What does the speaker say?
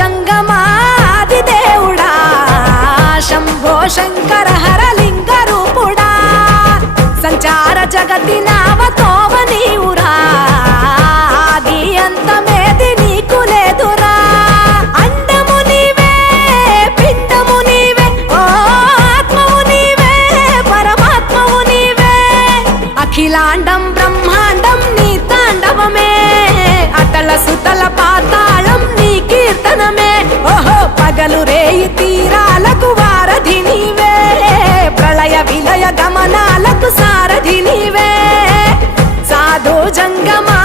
జంగమాది దేవుడా శంభో శంకర హరలింగ రూపుడా సంచార జగతి నావతోవ నీవురా ఆది అంతమేది నీకు లేదురా అండము నీవే పిండము నీవే ఓ ఆత్మవు నీవే పరమాత్మవు నీవే అఖిలాండం బ్రహ్మాండం నీ తాండవమే అతల సుతల పాతాళం నీ కీర్తనమే ఓహో పగలు రేయి తీరాలకు వారధి నీవే ప్రళయ విలయ గమనాలకు సారథి నీవే సాధు జంగమా